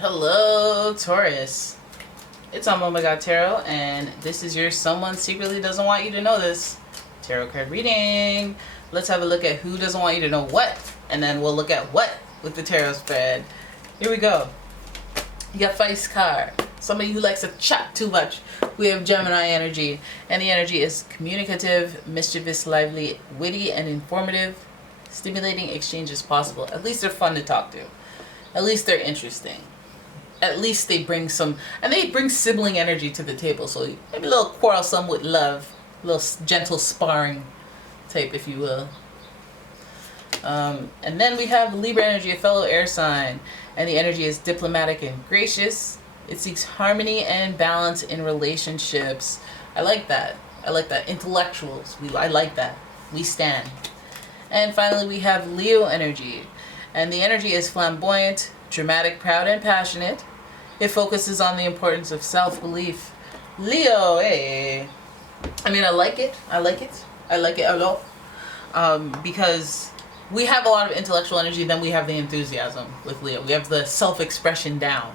Hello, Taurus. It's umomgtarot, and this is your someone secretly doesn't want you to know this tarot card reading. Let's have a look at who doesn't want you to know what, and then we'll look at what with the tarot spread. Here we go. You got Feist card. Somebody who likes to chat too much. We have Gemini energy, and the energy is communicative, mischievous, lively, witty, and informative. Stimulating exchange is possible. At least they're fun to talk to. At least they're interesting. At least they bring some, and they bring sibling energy to the table. So maybe a little quarrelsome with love, a little gentle sparring type, if you will. And then we have Libra energy, a fellow air sign, and the energy is diplomatic and gracious. It seeks harmony and balance in relationships. I like that. I like that. Intellectuals. I like that. We stand. And finally, we have Leo energy, and the energy is flamboyant, dramatic, proud, and passionate. It focuses on the importance of self-belief. Leo, hey. I mean, I like it. I like it. I like it a lot. Because we have a lot of intellectual energy, then we have the enthusiasm with Leo. We have the self-expression down.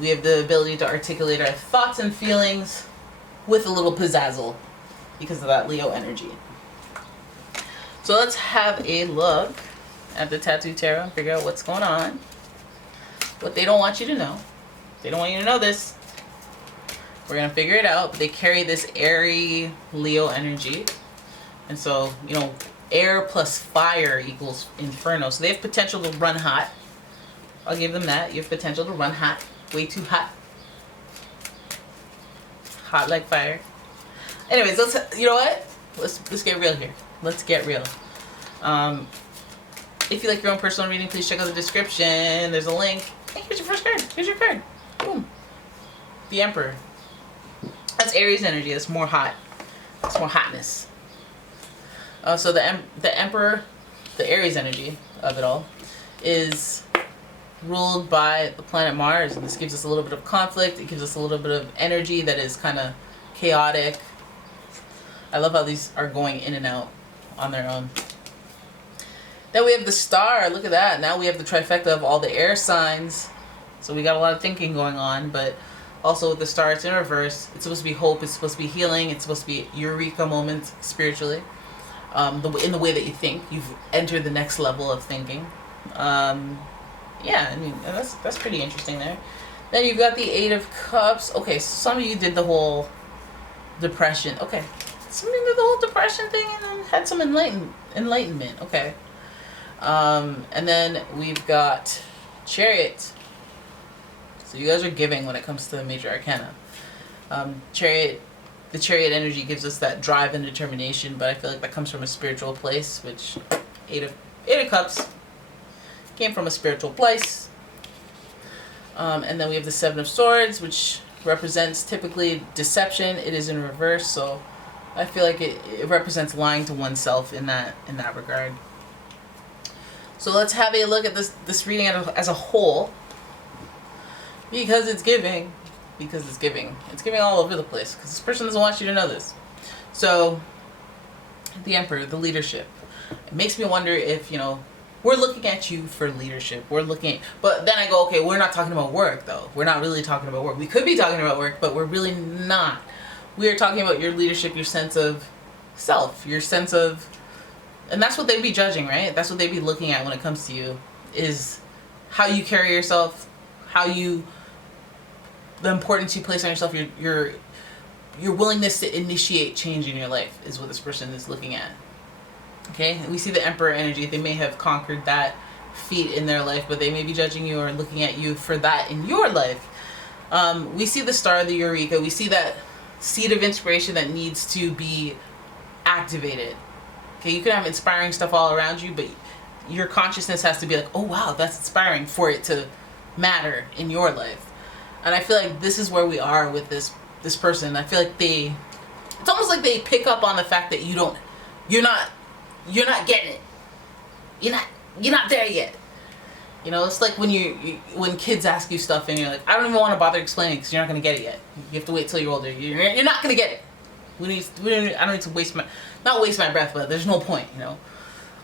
We have the ability to articulate our thoughts and feelings with a little pizzazzle because of that Leo energy. So let's have a look at the Tattoo Tarot and figure out what's going on. What they don't want you to know. They don't want you to know this. We're going to figure it out. But they carry this airy Leo energy. And so, you know, air plus fire equals inferno. So they have potential to run hot. I'll give them that. You have potential to run hot. Way too hot. Hot like fire. Anyways, you know what? Let's get real here. Let's get real. If you like your own personal reading, please check out the description. There's a link. Hey, here's your first card. Here's your card. Boom. The Emperor. That's Aries energy. That's more hot. That's more hotness. So the Emperor, the Aries energy of it all, is ruled by the planet Mars, and this gives us a little bit of conflict. It gives us a little bit of energy that is kind of chaotic. I love how these are going in and out on their own. Then we have the Star. Look at that. Now we have the trifecta of all the air signs. So we got a lot of thinking going on, but also with the Star, it's in reverse. It's supposed to be hope. It's supposed to be healing. It's supposed to be eureka moment spiritually. In the way that you think. You've entered the next level of thinking. Yeah, I mean, that's pretty interesting there. Then you've got the Eight of Cups. Okay, so some of you did the whole depression. Okay. Somebody did the whole depression thing and then had some enlightenment. Okay. And then we've got Chariot. So you guys are giving when it comes to the major arcana. Chariot, the Chariot energy gives us that drive and determination, but I feel like that comes from a spiritual place, which Eight of Cups came from a spiritual place. And then we have the Seven of Swords, which represents typically deception. It is in reverse, so I feel like it represents lying to oneself in that regard. So let's have a look at this reading as a whole, because it's giving. It's giving all over the place, because this person doesn't want you to know this. So the Emperor, the leadership, it makes me wonder if, you know, we're looking at you for leadership. But then I go, okay, we're not talking about work, though. We're not really talking about work. We could be talking about work, but we're really not. We are talking about your leadership, your sense of self, your sense of, and that's what they'd be judging, right? That's what they'd be looking at when it comes to you, is how you carry yourself, the importance you place on yourself, your willingness to initiate change in your life is what this person is looking at. Okay, and we see the Emperor energy. They may have conquered that feat in their life, but they may be judging you or looking at you for that in your life. We see the Star, the Eureka. We see that seed of inspiration that needs to be activated. Okay, you can have inspiring stuff all around you, but your consciousness has to be like, oh wow, that's inspiring, for it to matter in your life. And I feel like this is where we are with this person. I feel like it's almost like they pick up on the fact that you're not getting it. You're not there yet. You know, it's like when when kids ask you stuff and you're like, I don't even want to bother explaining because you're not going to get it yet. You have to wait till you're older. You're not going to get it. I don't need to not waste my breath, but there's no point, you know.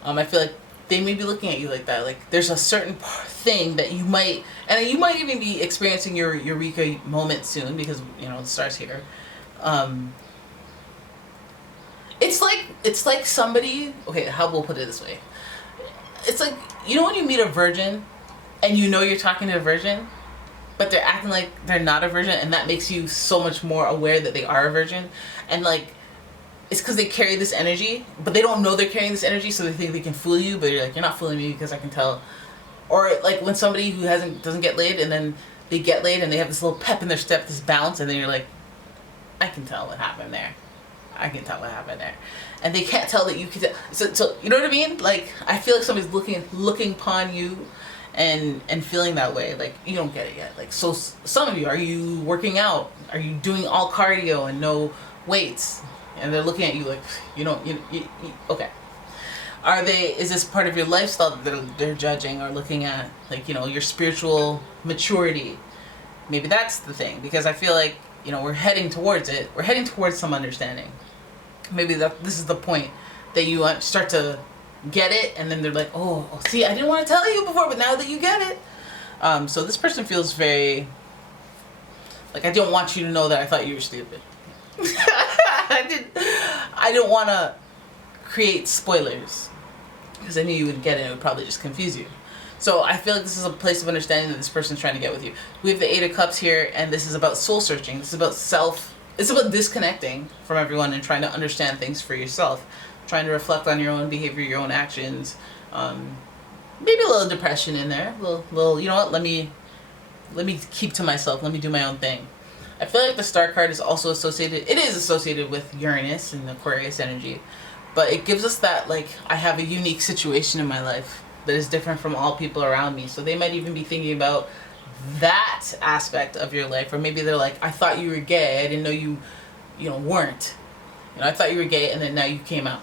I feel like they may be looking at you like that. Like there's a certain thing that you might, and you might even be experiencing your eureka moment soon because, you know, the star's here. It's like somebody, okay, how we'll put it this way. It's like, you know when you meet a virgin and you know you're talking to a virgin, but they're acting like they're not a virgin, and that makes you so much more aware that they are a virgin. And like, it's because they carry this energy, but they don't know they're carrying this energy, so they think they can fool you, but you're like, you're not fooling me because I can tell. Or like when somebody who doesn't get laid, and then they get laid and they have this little pep in their step, this bounce, and then you're like, I can tell what happened there. I can tell what happened there. And they can't tell that you can tell. So you know what I mean? Like, I feel like somebody's looking upon you and feeling that way. Like, you don't get it yet. Like, so some of you, are you working out? Are you doing all cardio and no weights? And they're looking at you like, okay. Is this part of your lifestyle that they're judging or looking at? Like, you know, your spiritual maturity. Maybe that's the thing, because I feel like, you know, we're heading towards it. We're heading towards some understanding. Maybe this is the point that you start to get it, and then they're like, oh, see, I didn't want to tell you before, but now that you get it. So this person feels very, like, I didn't want you to know that I thought you were stupid. I didn't want to create spoilers, because I knew you would get it and it would probably just confuse you. So I feel like this is a place of understanding that this person's trying to get with you. We have the 8 of Cups here, and this is about soul searching. This is about it's about disconnecting from everyone and trying to understand things for yourself. Trying to reflect on your own behavior, your own actions. Maybe a little depression in there. A little, you know what, let me keep to myself. Let me do my own thing. I feel like the Star card is also associated with Uranus and Aquarius energy. But it gives us that, like, I have a unique situation in my life that is different from all people around me. So they might even be thinking about that aspect of your life. Or maybe they're like, I thought you were gay. I didn't know you weren't. You know, I thought you were gay, and then now you came out.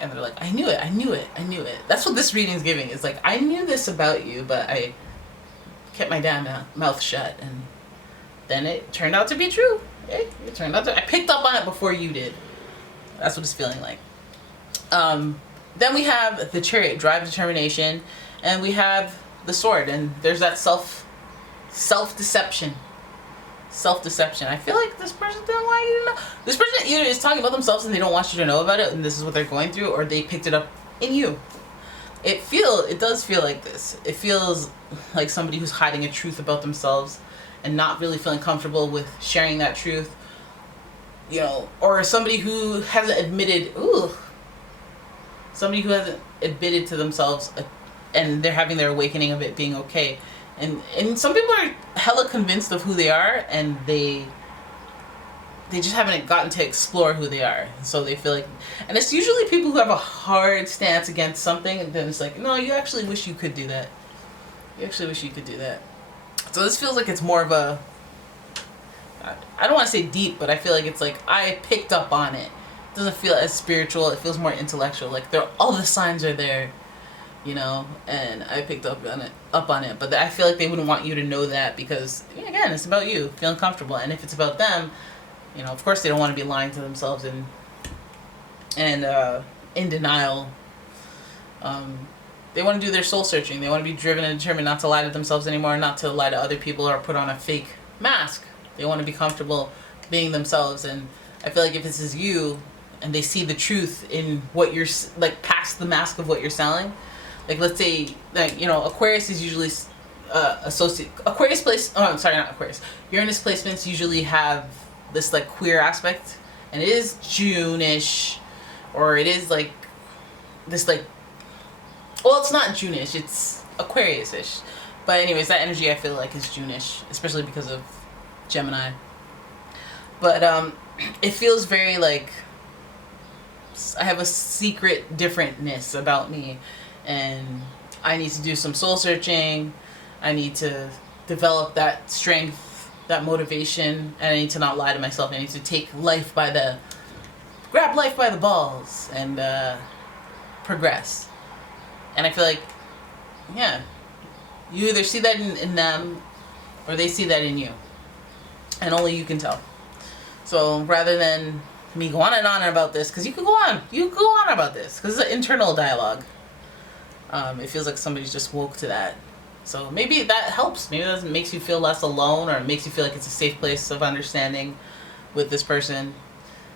And they're like, I knew it. That's what this reading's giving. It's like, I knew this about you, but I kept my damn mouth shut. And then it turned out to be true. I picked up on it before you did. That's what it's feeling like. Then we have the Chariot, drive, determination, and we have the Sword, and there's that self-deception. Self-deception. I feel like this person doesn't want you to know. This person either is talking about themselves and they don't want you to know about it, and this is what they're going through, or they picked it up in you. It does feel like this. It feels like somebody who's hiding a truth about themselves and not really feeling comfortable with sharing that truth. You know, or somebody who hasn't admitted, somebody who hasn't admitted to themselves, and they're having their awakening of it being okay. And some people are hella convinced of who they are, and they just haven't gotten to explore who they are. So they feel like, and it's usually people who have a hard stance against something, and then it's like, no, you actually wish you could do that. So this feels like it's more of a, I don't want to say deep, but I feel like it's like, I picked up on it. It doesn't feel as spiritual. It feels more intellectual. Like all the signs are there, you know, and I picked up on it. But I feel like they wouldn't want you to know that because, again, it's about you feeling comfortable. And if it's about them, you know, of course they don't want to be lying to themselves and in denial. They want to do their soul searching. They want to be driven and determined not to lie to themselves anymore, not to lie to other people or put on a fake mask. They want to be comfortable being themselves. And I feel like if this is you and they see the truth in what you're, like, past the mask of what you're selling, like, let's say, like, you know, Aquarius is usually Uranus placements usually have this, like, queer aspect, and it is June-ish, or it is, like, this, like, well, it's not June-ish, it's Aquarius-ish. But anyways, that energy I feel like is June-ish, especially because of Gemini. But it feels very like I have a secret differentness about me, and I need to do some soul searching. I need to develop that strength, that motivation, and I need to not lie to myself. I need to grab life by the balls and progress. And I feel like, yeah, you either see that in them or they see that in you. And only you can tell. So rather than me go on and on about this, because you could go on about this, because it's an internal dialogue. It feels like somebody's just woke to that. So maybe that helps. Maybe that makes you feel less alone, or it makes you feel like it's a safe place of understanding with this person.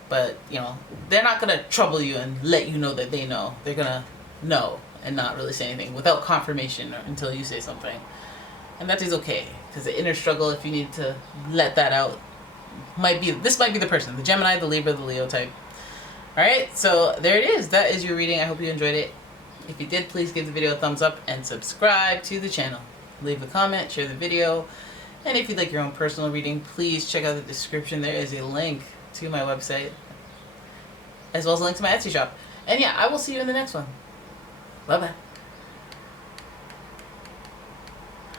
But, you know, they're not going to trouble you and let you know that they know. They're going to know and not really say anything without confirmation or until you say something. And that is okay, because the inner struggle, if you need to let that out, this might be the person, the Gemini, the Libra, the Leo type. Alright, so there it is. That is your reading. I hope you enjoyed it. If you did, please give the video a thumbs up and subscribe to the channel. Leave a comment, share the video, and if you'd like your own personal reading, please check out the description. There is a link to my website, as well as a link to my Etsy shop. And yeah, I will see you in the next one. Bye-bye.